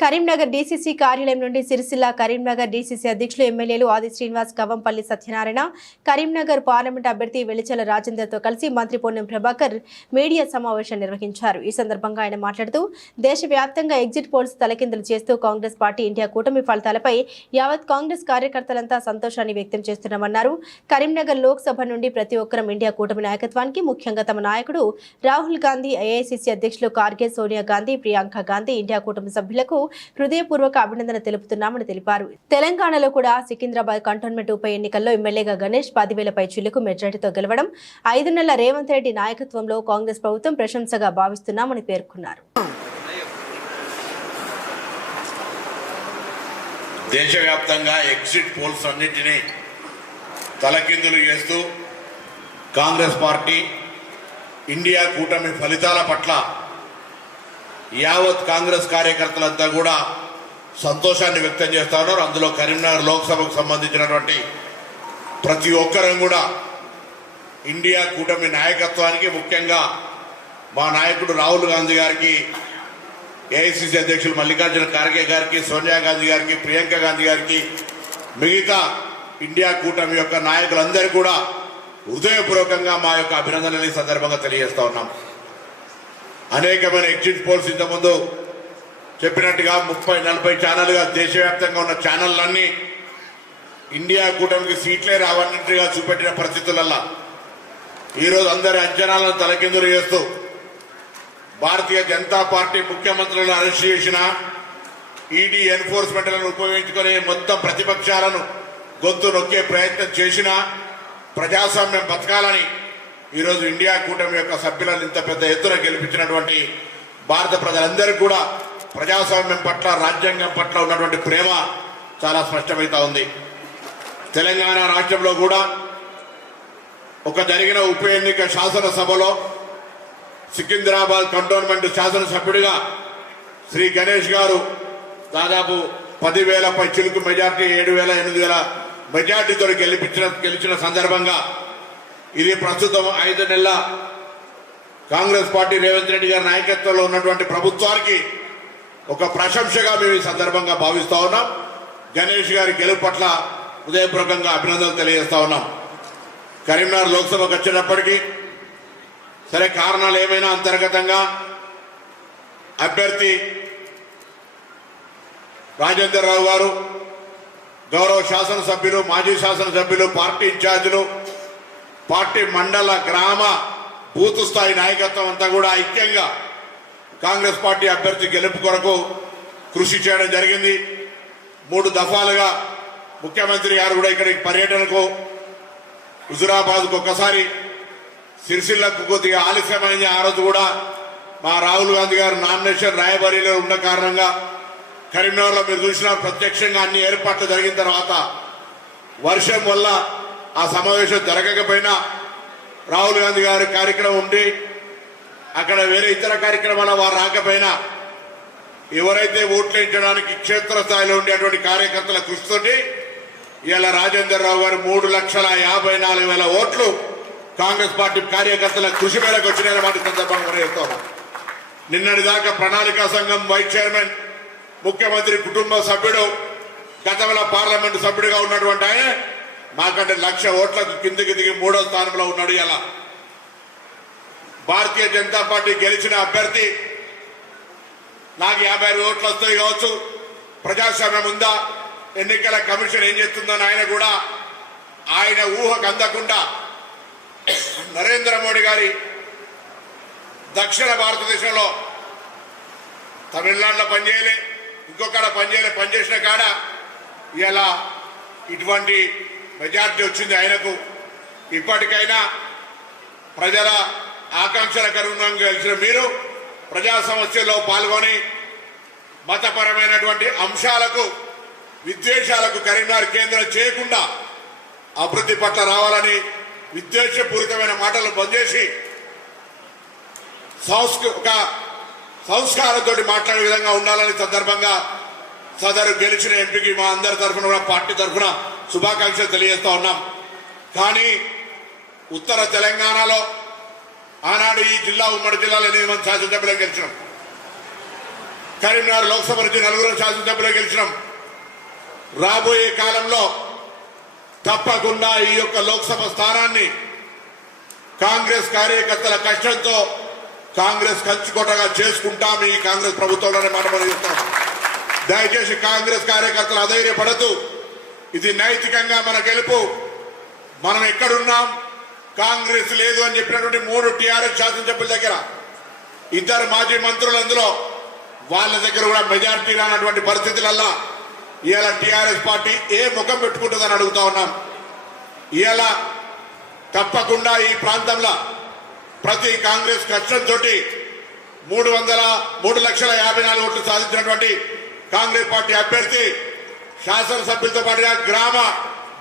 Karimnagar DCC కార్యాలయం నుండి Sircilla Karimnagar DCC అధ్యక్షులు ఎమ్మెల్యేలు ఆది శ్రీనివాస్ కవంపల్లి సత్యనారాయణ కరీంనగర్ పార్లమెంట్ అభ్యర్థి వెలిచల రాజేందర్తో కలిసి మంత్రి పొన్నం ప్రభాకర్ మీడియా సమావేశం నిర్వహించారు. ఈ సందర్భంగా ఆయన మాట్లాడుతూ దేశవ్యాప్తంగా ఎగ్జిట్ పోల్స్ తలకిందులు చేస్తూ కాంగ్రెస్ పార్టీ ఇండియా కూటమి ఫలితాలపై యావత్ కాంగ్రెస్ కార్యకర్తలంతా సంతోషాన్ని వ్యక్తం చేస్తున్నామన్నారు. కరీంనగర్ లోక్సభ నుండి ప్రతి ఒక్కరం ఇండియా కూటమి నాయకత్వానికి ముఖ్యంగా తమ నాయకుడు రాహుల్ గాంధీ ఏఐసిసి అధ్యక్షులు కార్గే సోనియా గాంధీ ప్రియాంక గాంధీ ఇండియా కూటమి సభ్యులకు హృదయపూర్వక అభినందన తెలుపుతున్నామని తెలిపారు. తెలంగాణలో కూడా సికింద్రాబాద్ కంటోన్మెంట్ ఉప ఎన్నికల్లో ఎమ్మెల్యేగా గణేష్ పదివేల పైచిలకు మెజార్టీతో గెలవడం ఐదు నెలల రేవంత్ రెడ్డి నాయకత్వంలో కాంగ్రెస్ ప్రభుత్వం ప్రశంసగా భావిస్తున్నామని పేర్కొన్నారు. దేశవ్యాప్తంగా ఎగ్జిట్ పోల్స్ అన్నింటినీ తలకిందులు చేస్తూ కాంగ్రెస్ పార్టీ ఇండియా కూటమి ఫలితాల పట్ల యావత్ కాంగ్రెస్ కార్యకర్తలంతా కూడా సంతోషాన్ని వ్యక్తం చేస్తా ఉన్నారు. అందులో కరీంనగర్ లోక్సభకు సంబంధించినటువంటి ప్రతి ఒక్కరం కూడా ఇండియా కూటమి నాయకత్వానికి ముఖ్యంగా మా నాయకుడు రాహుల్ గాంధీ గారికి ఏఐసిసి అధ్యక్షులు మల్లికార్జున ఖార్గే గారికి సోనియా గాంధీ గారికి ప్రియాంక గాంధీ గారికి మిగతా ఇండియా కూటమి యొక్క నాయకులందరూ కూడా హృదయపూర్వకంగా మా యొక్క అభినందనలు ఈ సందర్భంగా తెలియజేస్తా ఉన్నాం. అనేకమైన ఎగ్జిట్ పోల్స్ ఇంతకుముందు చెప్పినట్టుగా ముప్పై నలభై ఛానల్గా దేశవ్యాప్తంగా ఉన్న ఛానళ్ళన్నీ ఇండియా కూటమికి సీట్లే రావన్నట్టుగా చూపెట్టిన పరిస్థితులల్లా. ఈరోజు అందరి అంచనాలను తలకిందులు చేస్తూ భారతీయ జనతా పార్టీ ముఖ్యమంత్రులను అరెస్ట్ చేసిన ఈడీ ఎన్ఫోర్స్మెంట్లను ఉపయోగించుకుని మొత్తం ప్రతిపక్షాలను గొంతు నొక్కే ప్రయత్నం చేసినా ప్రజాస్వామ్యం బతకాలని ఈరోజు ఇండియా కూటమి యొక్క సభ్యులను ఇంత పెద్ద ఎత్తున గెలిపించినటువంటి భారత ప్రజలందరికీ కూడా ప్రజాస్వామ్యం పట్ల రాజ్యాంగం పట్ల ఉన్నటువంటి ప్రేమ చాలా స్పష్టమవుతా ఉంది. తెలంగాణ రాష్ట్రంలో కూడా ఒక జరిగిన ఉప ఎన్నిక శాసనసభలో సికింద్రాబాద్ కంటోన్మెంట్ శాసనసభ్యుడిగా శ్రీ గణేష్ గారు దాదాపు పదివేల పై చిలుకు మెజార్టీ ఏడు వేల ఎనిమిది వేల మెజార్టీతో గెలిపించిన గెలిచిన సందర్భంగా ఇది ప్రస్తుతం ఐదు నెలల కాంగ్రెస్ పార్టీ రేవంత్ రెడ్డి గారి నాయకత్వంలో ఉన్నటువంటి ప్రభుత్వానికి ఒక ప్రశంసగా మేము ఈ సందర్భంగా భావిస్తా ఉన్నాం. గణేష్ గారి గెలుపు పట్ల హృదయపూర్వకంగా అభినందనలు తెలియజేస్తా ఉన్నాం. కరీంనగర్ లోక్సభకు వచ్చేటప్పటికీ సరే కారణాలు ఏమైనా అంతర్గతంగా అభ్యర్థి రాజేంద్రరావు గారు గౌరవ శాసనసభ్యులు మాజీ శాసనసభ్యులు పార్టీ ఇన్ఛార్జీలు పార్టీ మండల గ్రామ బూత్ స్థాయి నాయకత్వం అంతా కూడా ఐక్యంగా కాంగ్రెస్ పార్టీ అభ్యర్థి గెలుపు కొరకు కృషి చేయడం జరిగింది. మూడు దఫాలుగా ముఖ్యమంత్రి గారు కూడా ఇక్కడికి పర్యటనకు హుజురాబాద్కు ఒక్కసారి సిరిసిల్లకు కొద్దిగా ఆలస్యమైంది. ఆ రోజు కూడా మా రాహుల్ గాంధీ గారు నామినేషన్ రాయబరిలో ఉన్న కారణంగా కరీంనగర్లో మీరు చూసిన ప్రత్యక్షంగా అన్ని ఏర్పాట్లు జరిగిన తర్వాత వర్షం వల్ల ఆ సమావేశం జరగకపోయినా రాహుల్ గాంధీ గారి కార్యక్రమం ఉండి అక్కడ వేరే ఇతర కార్యక్రమాల వారు రాకపోయినా ఎవరైతే ఓట్లేయించడానికి క్షేత్రస్థాయిలో ఉండేటువంటి కార్యకర్తల కృషితోటి ఇలా రాజేందర్ రావు గారు మూడు లక్షల యాభై నాలుగు వేల ఓట్లు కాంగ్రెస్ పార్టీ కార్యకర్తల కృషి మేరకు వచ్చినాయని వాటి సందర్భంగా చెప్తాను నిన్నటి దాకా ప్రణాళికా సంఘం వైస్ చైర్మన్ ముఖ్యమంత్రి కుటుంబ సభ్యుడు గతంలో పార్లమెంటు సభ్యుడిగా ఉన్నటువంటి ఆయన మాకంటే లక్ష ఓట్లకు కిందికి దిగి మూడో స్థానంలో ఉన్నాడు ఇలా. భారతీయ జనతా పార్టీ గెలిచిన అభ్యర్థి నాకు యాభై ఆరు ఓట్లు వస్తాయి కావచ్చు. ప్రజాస్వామ్యం ఉందా? ఎన్నికల కమిషన్ ఏం చేస్తుందని ఆయన కూడా ఆయన ఊహకు అందకుండా. నరేంద్ర మోడీ గారి దక్షిణ భారతదేశంలో తమిళనాడులో పనిచేయలే ఇంకొకడ పనిచేయలే పనిచేసిన కాడ ఇలా ఇటువంటి మెజార్టీ వచ్చింది ఆయనకు. ఇప్పటికైనా ప్రజల ఆకాంక్షలకు అనుగుణంగా గెలిచిన మీరు ప్రజా సమస్యల్లో పాల్గొని మతపరమైనటువంటి అంశాలకు విద్వేషాలకు కరీంనగర్ కేంద్రం చేయకుండా అభివృద్ధి పట్ల రావాలని విద్వేషపూరితమైన మాటలు బంద్ చేసి ఒక సంస్కారంతో మాట్లాడే విధంగా ఉండాలని సందర్భంగా సదరు గెలిచిన ఎంపీకి మా అందరి తరఫున కూడా పార్టీ తరఫున శుభాకాంక్షలు తెలియజేస్తూ ఉన్నాం. కానీ ఉత్తర తెలంగాణలో ఆనాడు ఈ జిల్లా ఉమ్మడి జిల్లాలో ఎనిమిది మంది శాసనసభ్యులు గెలిచినాం. కరీంనగర్ లోక్సభ నుంచి నలుగురు శాసనసభ్యులు గెలిచినాం. రాబోయే కాలంలో తప్పకుండా ఈ యొక్క లోక్సభ స్థానాన్ని కాంగ్రెస్ కార్యకర్తల కష్టంతో కాంగ్రెస్ కంచుకోటగా చేసుకుంటాం. ఈ కాంగ్రెస్ ప్రభుత్వంలోనే మాట మనం దయచేసి కాంగ్రెస్ కార్యకర్తలు అధైర్యపడద్దు. ఇది నైతికంగా మన గెలుపు. మనం ఎక్కడున్నాం? కాంగ్రెస్ లేదు అని చెప్పినటువంటి మూడు టీఆర్ఎస్ శాసనసభ్యుల దగ్గర. ఇద్దరు మాజీ మంత్రులు అందులో. వాళ్ళ దగ్గర కూడా మెజార్టీ రానటువంటి పరిస్థితులల్లా ఇవాళ టీఆర్ఎస్ పార్టీ ఏ ముఖం పెట్టుకుంటుందని అడుగుతా ఉన్నాం. ఇవాళ తప్పకుండా ఈ ప్రాంతంలో ప్రతి కాంగ్రెస్ కష్టంతో మూడు వందల మూడు లక్షల యాభై నాలుగు ఓట్లు సాధించినటువంటి కాంగ్రెస్ పార్టీ అభ్యర్థి శాసనసభ్యులతో పాటుగా గ్రామ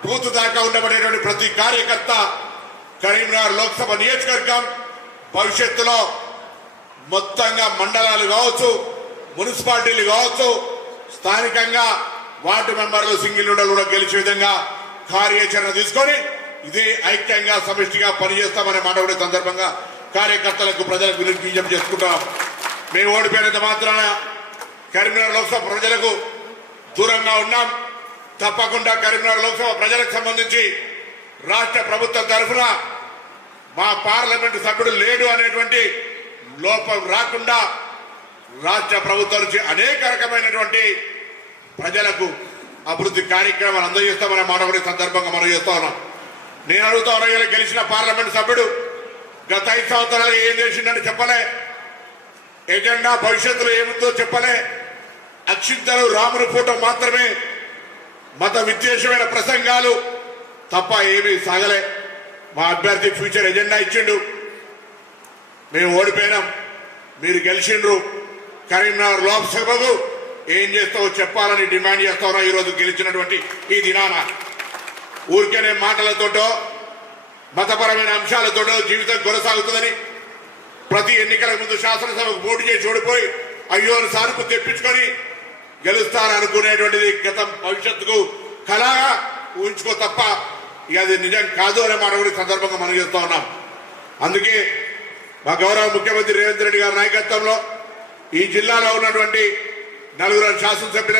బూత్ దాకా ఉండబడేటువంటి ప్రతి కార్యకర్త కరీంనగర్ లోక్సభ నియోజకవర్గం భవిష్యత్తులో మొత్తంగా మండలాలు కావచ్చు మున్సిపాలిటీలు కావచ్చు స్థానికంగా వార్డు మెంబర్లు సింగిల్ ఉండలు కూడా గెలిచే విధంగా కార్యాచరణ తీసుకొని ఇదే ఐక్యంగా సమిష్టిగా పనిచేస్తామనే మాట కూడా సందర్భంగా కార్యకర్తలకు ప్రజలకు విజ్ఞప్తి చేసుకుంటాం. మేము ఓడిపోయినంత మాత్రాన కరీంనగర్ లోక్సభ ప్రజలకు దూరంగా ఉన్నాం. తప్పకుండా కరీంనగర్ లోక్సభ ప్రజలకు సంబంధించి రాష్ట్ర ప్రభుత్వం తరఫున మా పార్లమెంటు సభ్యుడు లేడు అనేటువంటి లోపం రాకుండా రాష్ట్ర ప్రభుత్వం నుంచి అనేక రకమైనటువంటి ప్రజలకు అభివృద్ధి కార్యక్రమాలు అందజేస్తామనే మాట కూడా సందర్భంగా మనం చేస్తా ఉన్నాం. నేను అడుగుతా ఉన్నా గెలిచిన పార్లమెంట్ సభ్యుడు గత ఐదు సంవత్సరాలు ఏం చేసిండని చెప్పలే? ఎజెండా భవిష్యత్తులో ఏముందో చెప్పలే? అక్షింతలు రాముని ఫోటో మాత్రమే మత విద్వేషమైన ప్రసంగాలు తప్ప ఏమీ సాగలే. మా అభ్యర్థి ఫ్యూచర్ ఎజెండా ఇచ్చిండు. మేము ఓడిపోయినాం. మీరు గెలిచిండ్రు. కరీంనగర్ లోక్సభకు ఏం చేస్తావో చెప్పాలని డిమాండ్ చేస్తారో ఈరోజు గెలిచినటువంటి ఈ దినాన. ఊరికేనే మాటలతోటో మతపరమైన అంశాలతోటో జీవితం కొనసాగుతుందని ప్రతి ఎన్నికల ముందు శాసనసభకు పోటీ చేసి ఓడిపోయి అయ్యో అని సానుపు తెప్పించుకొని గెలుస్తారనుకునేటువంటిది గతం భవిష్యత్తుకు కళగా ఊహించుకో తప్ప ఇక అది నిజం కాదు అనే మాట కూడా సందర్భంగా మనం చెప్తా ఉన్నాం. అందుకే మా గౌరవ ముఖ్యమంత్రి రేవంత్ రెడ్డి గారి నాయకత్వంలో ఈ జిల్లాలో ఉన్నటువంటి నలుగురు శాసనసభ్యులు